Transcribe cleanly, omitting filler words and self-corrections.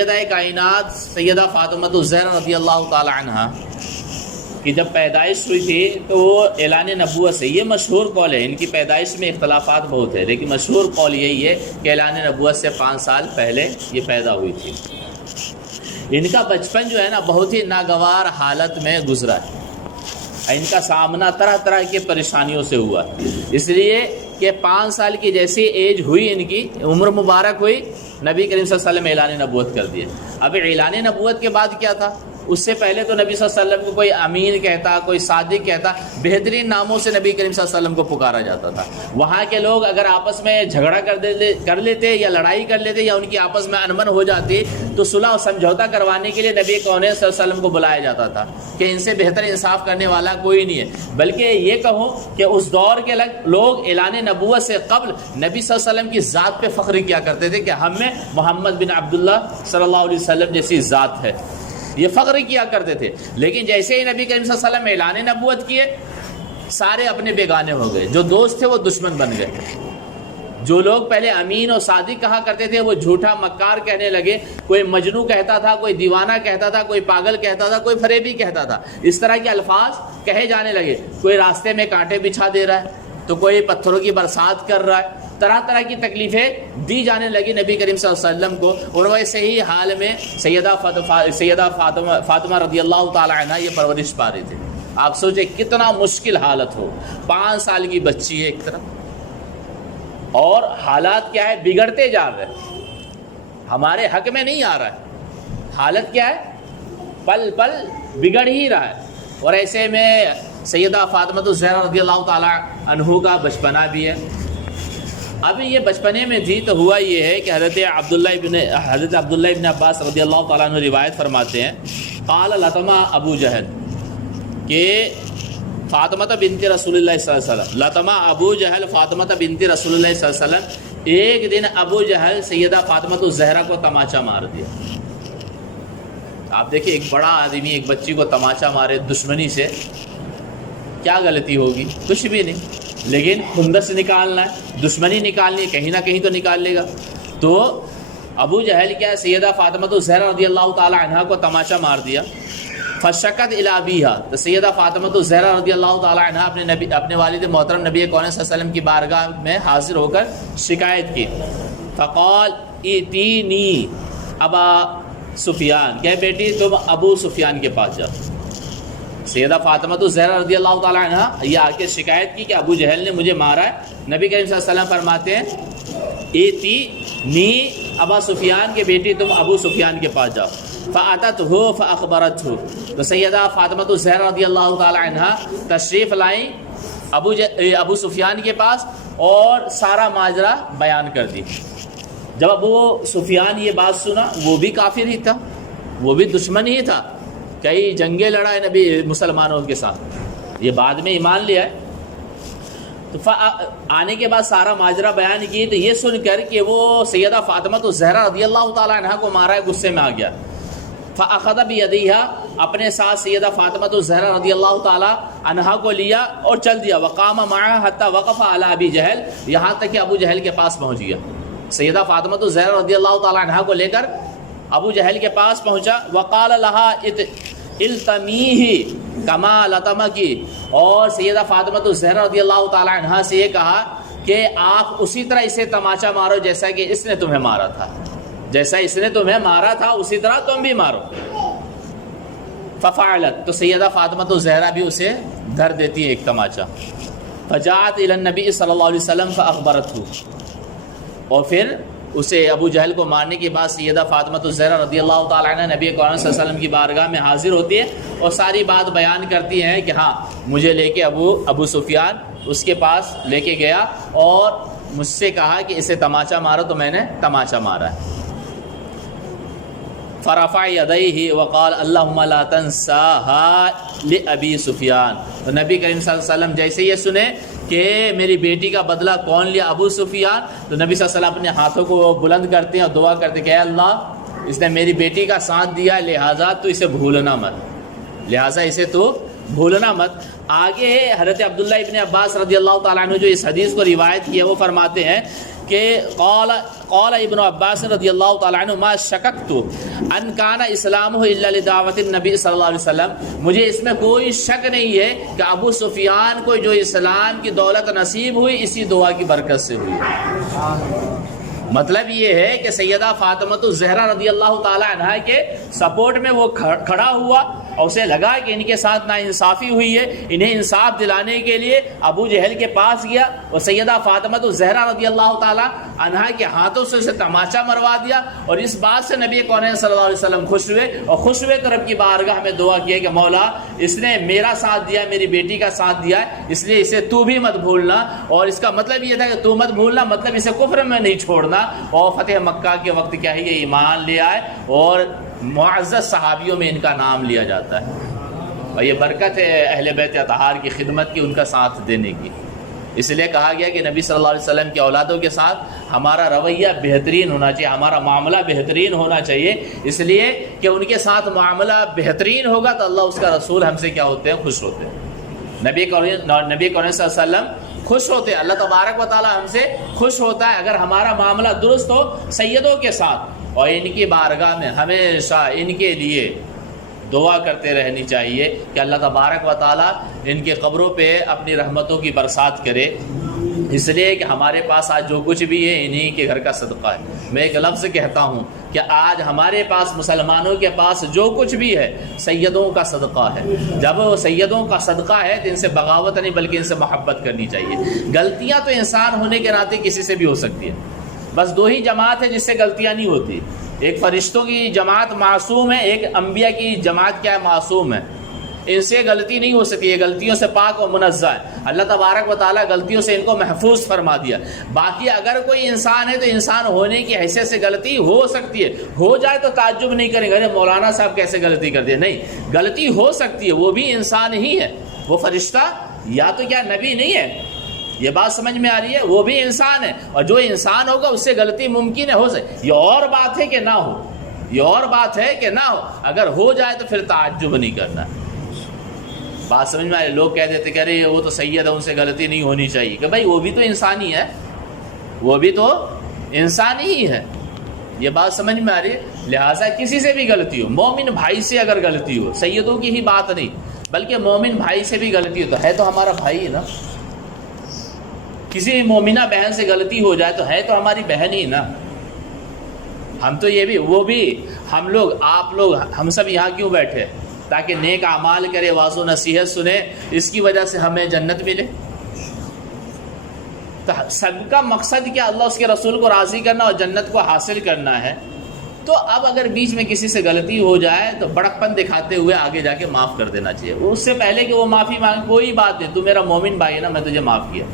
سیدہ کائنات سیدہ فاطمہ الزہرا رضی اللہ تعالی عنہ کی جب پیدائش ہوئی تھی تو وہ اعلان نبوت سے، یہ مشہور قول ہے، ان کی پیدائش میں اختلافات بہت ہیں لیکن مشہور قول یہی ہے کہ اعلان نبوت سے 5 سال پہلے یہ پیدا ہوئی تھی۔ ان کا بچپن جو ہے نا بہت ہی ناگوار حالت میں گزرا ہے، ان کا سامنا طرح طرح کی پریشانیوں سے ہوا، اس لیے کہ 5 سال کی جیسی ایج ہوئی، ان کی عمر مبارک ہوئی، نبی کریم صلی اللہ علیہ وسلم اعلان نبوت کر دیے۔ اب اعلان نبوت کے بعد کیا تھا؟ اس سے پہلے تو نبی صلی اللہ علیہ وسلم کو کوئی امین کہتا، کوئی صادق کہتا، بہترین ناموں سے نبی کریم صلی اللہ علیہ وسلم کو پکارا جاتا تھا۔ وہاں کے لوگ اگر آپس میں جھگڑا کر لیتے یا لڑائی کر لیتے یا ان کی آپس میں انبن ہو جاتی تو صلح و سمجھوتا کروانے کے لیے نبی کون صلی اللہ علیہ وسلم کو بلایا جاتا تھا کہ ان سے بہتر انصاف کرنے والا کوئی نہیں ہے۔ بلکہ یہ کہوں کہ اس دور کے لوگ اعلان نبوت سے قبل نبی صلی اللہ علیہ وسلم کی ذات پہ فخر کیا کرتے تھے کہ ہم میں محمد بن عبداللہ صلی اللہ علیہ وسلم جیسی ذات ہے، یہ فخر کیا کرتے تھے۔ لیکن جیسے ہی نبی کریم صلی اللہ علیہ وسلم اعلان نبوت کیے، سارے اپنے بیگانے ہو گئے، جو دوست تھے وہ دشمن بن گئے، جو لوگ پہلے امین اور صادق کہا کرتے تھے وہ جھوٹا مکار کہنے لگے، کوئی مجنو کہتا تھا، کوئی دیوانہ کہتا تھا، کوئی پاگل کہتا تھا، کوئی فریبی کہتا تھا، اس طرح کے الفاظ کہے جانے لگے۔ کوئی راستے میں کانٹے بچھا دے رہا ہے تو کوئی پتھروں کی برسات کر رہا ہے، طرح طرح کی تکلیفیں دی جانے لگی نبی کریم صلی اللہ علیہ وسلم کو۔ اور ویسے ہی حال میں سیدہ فاطمہ رضی اللہ تعالی عنہ یہ پرورش پا رہی تھی۔ آپ سوچیں کتنا مشکل حالت ہو، 5 سال کی بچی ہے ایک طرف، اور حالات کیا ہے، بگڑتے جا رہے ہیں، ہمارے حق میں نہیں آ رہا ہے، حالت کیا ہے، پل پل بگڑ ہی رہا ہے۔ اور ایسے میں سیدہ فاطمہ الزہرا رضی اللہ تعالی عنہ کا بچپنا بھی ہے۔ اب یہ بچپنے میں تھی تو ہوا یہ ہے کہ حضرت عبداللہ ابن عباس رضی اللہ تعالیٰ عنہ روایت فرماتے ہیں، قال لطمہ ابو جہل، کہ فاطمہ بنت رسول اللہ صلی اللہ علیہ وسلم، لطمہ ابو جہل فاطمہ بنت رسول اللہ صلی اللہ علیہ وسلم، ایک دن ابو جہل سیدہ فاطمہ الزہرا کو تماچا مار دیا۔ آپ دیکھیں ایک بڑا آدمی ایک بچی کو تماچا مارے دشمنی سے، کیا غلطی ہوگی؟ کچھ بھی نہیں، لیکن خندس نکالنا ہے، دشمنی نکالنی ہے، کہیں نہ کہیں تو نکال لے گا۔ تو ابو جہل کیا، سیدہ فاطمہ الزہرا رضی اللہ تعالی عنہ کو تماچا مار دیا۔ فشکت الی ابیہا، تو سیدہ فاطمہ الزہرا رضی اللہ تعالی عنہ اپنے والد محترم نبی کون صلی اللہ علیہ وسلم کی بارگاہ میں حاضر ہو کر شکایت کی۔ فقال ائتینی ابا سفیان، کہ بیٹی تم ابو سفیان کے پاس جاؤ۔ سیدہ فاطمہ الزہرا رضی اللہ تعالی عنہ یہ آ کے شکایت کی کہ ابو جہل نے مجھے مارا ہے۔ نبی کریم صلی اللہ علیہ وسلم فرماتے ہیں ایتینی ابا سفیان، کے بیٹی تم ابو سفیان کے پاس جاؤ۔ فاتتہ فاخبرتہ، تو سیدہ فاطمہ الزہرا رضی اللہ تعالی عنہ تشریف لائیں ابو سفیان کے پاس اور سارا ماجرا بیان کر دی۔ جب ابو سفیان یہ بات سنا، وہ بھی کافر ہی تھا، وہ بھی دشمن ہی تھا، کئی جنگیں لڑا ہے نبی مسلمانوں کے ساتھ، یہ بعد میں ایمان لیا ہے۔ تو آنے کے بعد سارا ماجرا بیان کی تو یہ سن کر کہ وہ سیدہ فاطمہ الزہرا رضی اللہ تعالی عنہ کو مارا ہے، غصے میں آ گیا۔ فاخذ بیدیہا، اپنے ساتھ سیدہ فاطمہ الزہرا رضی اللہ تعالی عنہ کو لیا اور چل دیا۔ وقام معہا حتی وقف علی ابی جہل، یہاں تک کہ ابو جہل کے پاس پہنچ گیا۔ سیدہ فاطمہ الزہرا رضی اللہ تعالی عنہ کو لے کر ابو جہل کے پاس پہنچا۔ وقال لہا التمیہی کما لطمکی، اور سیدہ فاطمہ الزہرا رضی اللہ تعالی عنہ سے یہ کہا کہ آپ اسی طرح اسے تماچا مارو جیسا کہ اس نے تمہیں مارا تھا، جیسا اس نے تمہیں مارا تھا اسی طرح تم بھی مارو۔ ففعلت، تو سیدہ فاطمہ الزہرا بھی اسے دھر دیتی ہے ایک تماچا۔ فجاءت الی النبی صلی اللہ علیہ وسلم فاخبرتہ، اور پھر اسے ابو جہل کو مارنے کے بعد سیدہ فاطمہ الزہرا رضی اللہ تعالی عنہ نبی کریم صلی اللہ علیہ وسلم کی بارگاہ میں حاضر ہوتی ہے اور ساری بات بیان کرتی ہیں کہ ہاں مجھے لے کے ابو سفیان اس کے پاس لے کے گیا اور مجھ سے کہا کہ اسے تماچا مارو، تو میں نے تماچا مارا ہے۔ فرفع یدیہ وقال اللہم لا تنساہا لابی سفیان، تو نبی کریم صلی اللہ علیہ وسلم جیسے یہ سنے کہ میری بیٹی کا بدلہ کون لیا، ابو سفیان، تو نبی صلی اللہ علیہ وسلم اپنے ہاتھوں کو بلند کرتے ہیں اور دعا کرتے ہیں کہ اے اللہ اس نے میری بیٹی کا ساتھ دیا، لہٰذا تو اسے بھولنا مت، لہٰذا اسے تو بھولنا مت۔ آگے حضرت عبداللہ ابن عباس رضی اللہ تعالیٰ عنہ جو اس حدیث کو روایت کی ہے وہ فرماتے ہیں کہ قال ابن عباس رضی اللہ تعالیٰ عنہ ما شککت ان کان اسلامہ الا لدعوت النبی صلی اللہ علیہ وسلم، مجھے اس میں کوئی شک نہیں ہے کہ ابو سفیان کو جو اسلام کی دولت نصیب ہوئی اسی دعا کی برکت سے ہوئی ہے۔ مطلب یہ ہے کہ سیدہ فاطمہ الزہرا رضی اللہ تعالی عنہا کے سپورٹ میں وہ کھڑا ہوا اور اسے لگا کہ ان کے ساتھ ناانصافی ہوئی ہے، انہیں انصاف دلانے کے لیے ابو جہل کے پاس گیا اور سیدہ فاطمہ الزہرا رضی اللہ تعالی عنہا کے ہاتھوں سے اسے تماچا مروا دیا، اور اس بات سے نبی کونین صلی اللہ علیہ وسلم خوش ہوئے، اور خوش ہوئے تو رب کی بارگاہ میں دعا کیا کہ مولا اس نے میرا ساتھ دیا، میری بیٹی کا ساتھ دیا ہے، اس لیے اسے تو بھی مت بھولنا۔ اور اس کا مطلب یہ تھا کہ تو مت بھولنا، مطلب اسے کفر میں نہیں چھوڑنا۔ اور فتح مکہ کے وقت کیا ہے یہ ایمان لے آئے اور معزز صحابیوں میں ان کا نام لیا جاتا ہے، اور یہ برکت ہے اہل بیت اطہار کی خدمت کی، ان کا ساتھ دینے کی۔ اس لیے کہا گیا کہ نبی صلی اللہ علیہ وسلم کی اولادوں کے ساتھ ہمارا رویہ بہترین ہونا چاہیے، ہمارا معاملہ بہترین ہونا چاہیے، اس لیے کہ ان کے ساتھ معاملہ بہترین ہوگا تو اللہ اس کا رسول ہم سے کیا ہوتے ہیں؟ خوش ہوتے ہیں۔ نبی کریم صلی اللہ علیہ وسلم خوش ہوتے ہیں، اللہ تبارک و تعالی ہم سے خوش ہوتا ہے اگر ہمارا معاملہ درست ہو سیدوں کے ساتھ، اور ان کی بارگاہ میں ہمیشہ ان کے لیے دعا کرتے رہنی چاہیے کہ اللہ تبارک و تعالی ان کے قبروں پہ اپنی رحمتوں کی برسات کرے، اس لیے کہ ہمارے پاس آج جو کچھ بھی ہے انہی کے گھر کا صدقہ ہے۔ میں ایک لفظ کہتا ہوں کہ آج ہمارے پاس مسلمانوں کے پاس جو کچھ بھی ہے سیدوں کا صدقہ ہے۔ جب وہ سیدوں کا صدقہ ہے تو ان سے بغاوت نہیں بلکہ ان سے محبت کرنی چاہیے۔ غلطیاں تو انسان ہونے کے ناطے کسی سے بھی ہو سکتی ہے، بس دو ہی جماعت ہے جس سے غلطیاں نہیں ہوتی، ایک فرشتوں کی جماعت معصوم ہے، ایک انبیاء کی جماعت کیا ہے؟ معصوم ہے، ان سے غلطی نہیں ہو سکتی، یہ غلطیوں سے پاک و منزہ ہے، اللہ تبارک و تعالیٰ غلطیوں سے ان کو محفوظ فرما دیا۔ باقی اگر کوئی انسان ہے تو انسان ہونے کی حیثیت سے غلطی ہو سکتی ہے، ہو جائے تو تعجب نہیں کریں گے ارے مولانا صاحب کیسے غلطی کر دیا، نہیں، غلطی ہو سکتی ہے، وہ بھی انسان ہی ہے، وہ فرشتہ یا تو کیا نبی نہیں ہے، یہ بات سمجھ میں آ رہی ہے، وہ بھی انسان ہے، اور جو انسان ہوگا اس سے غلطی ممکن ہے، ہو سکے، یہ اور بات ہے کہ نہ ہو، یہ اور بات ہے کہ نہ ہو، اگر ہو جائے تو پھر تعجب نہیں کرنا۔ بات سمجھ میں آ رہی؟ لوگ کہہ دیتے کہ ارے وہ تو سید ہے ان سے غلطی نہیں ہونی چاہیے، کہ بھائی وہ بھی تو انسانی ہے، وہ بھی تو انسانی ہی ہے، یہ بات سمجھ میں آ رہی ہے؟ لہٰذا کسی سے بھی غلطی ہو، مومن بھائی سے اگر غلطی ہو، سیدوں کی ہی بات نہیں بلکہ مومن بھائی سے بھی غلطی ہو تو ہے تو ہمارا بھائی نا، کسی مومنہ بہن سے غلطی ہو جائے تو ہے تو ہماری بہن ہی نا۔ ہم تو یہ بھی وہ بھی ہم لوگ آپ لوگ ہم سب یہاں کیوں بیٹھے؟ تاکہ نیک اعمال کرے، واعظ و نصیحت سنے، اس کی وجہ سے ہمیں جنت ملے۔ تو سب کا مقصد کیا؟ اللہ اس کے رسول کو راضی کرنا اور جنت کو حاصل کرنا ہے۔ تو اب اگر بیچ میں کسی سے غلطی ہو جائے تو بڑکپن دکھاتے ہوئے آگے جا کے معاف کر دینا چاہیے، اس سے پہلے کہ وہ معافی مانگے، کوئی بات نہیں، تو میرا مومن بھائی ہے نا، میں تجھے معاف کیا۔